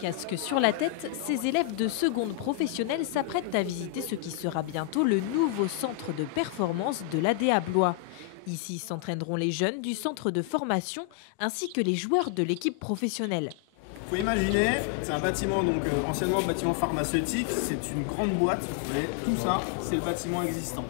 Casque sur la tête, ces élèves de seconde professionnelle s'apprêtent à visiter ce qui sera bientôt le nouveau centre de performance de l'ADA Blois. Ici s'entraîneront les jeunes du centre de formation ainsi que les joueurs de l'équipe professionnelle. Il faut imaginer, c'est un bâtiment, donc anciennement bâtiment pharmaceutique, c'est une grande boîte, vous voyez, tout ça, c'est le bâtiment existant.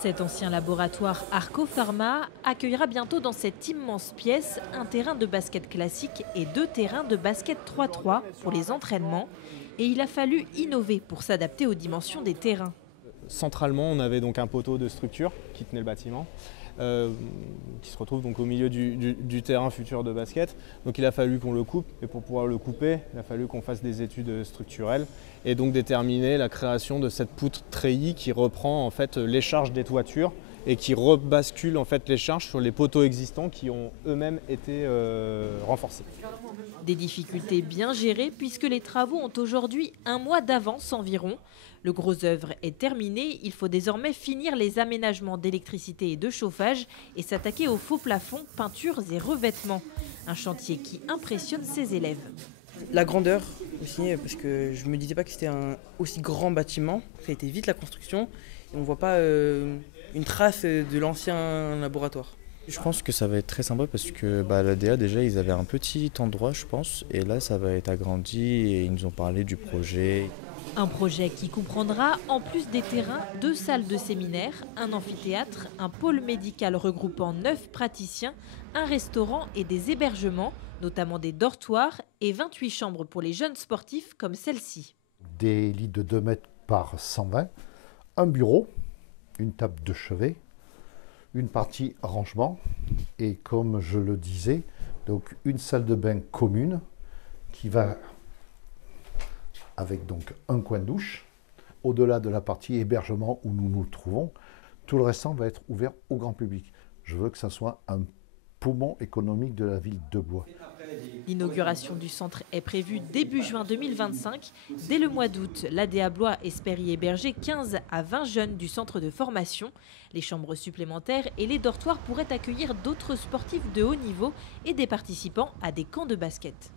Cet ancien laboratoire Arco Pharma accueillera bientôt dans cette immense pièce un terrain de basket classique et 2 terrains de basket 3-3 pour les entraînements. Et il a fallu innover pour s'adapter aux dimensions des terrains. Centralement, on avait donc un poteau de structure qui tenait le bâtiment, qui se retrouve donc au milieu du terrain futur de basket. Donc il a fallu qu'on le coupe, et pour pouvoir le couper, il a fallu qu'on fasse des études structurelles et donc déterminer la création de cette poutre treillis qui reprend en fait les charges des toitures et qui rebascule en fait les charges sur les poteaux existants qui ont eux-mêmes été renforcés. Des difficultés bien gérées puisque les travaux ont aujourd'hui 1 mois d'avance environ. Le gros œuvre est terminé, il faut désormais finir les aménagements d'électricité et de chauffage et s'attaquer aux faux plafonds, peintures et revêtements. Un chantier qui impressionne ses élèves. La grandeur aussi, parce que je ne me disais pas que c'était un aussi grand bâtiment. Ça a été vite la construction et on ne voit pas une trace de l'ancien laboratoire. Je pense que ça va être très sympa parce que l'ADA déjà ils avaient un petit endroit je pense et là ça va être agrandi et ils nous ont parlé du projet. Un projet qui comprendra, en plus des terrains, 2 salles de séminaire, un amphithéâtre, un pôle médical regroupant 9 praticiens, un restaurant et des hébergements, notamment des dortoirs et 28 chambres pour les jeunes sportifs comme celle-ci. Des lits de 2 mètres par 120, un bureau, une table de chevet, une partie rangement et comme je le disais, donc une salle de bain commune qui va avec donc un coin de douche. Au-delà de la partie hébergement où nous nous trouvons, tout le restant va être ouvert au grand public. Je veux que ça soit un poumon économique de la ville de Blois. L'inauguration du centre est prévue début juin 2025. Dès le mois d'août, l'ADA Blois espère y héberger 15 à 20 jeunes du centre de formation. Les chambres supplémentaires et les dortoirs pourraient accueillir d'autres sportifs de haut niveau et des participants à des camps de basket.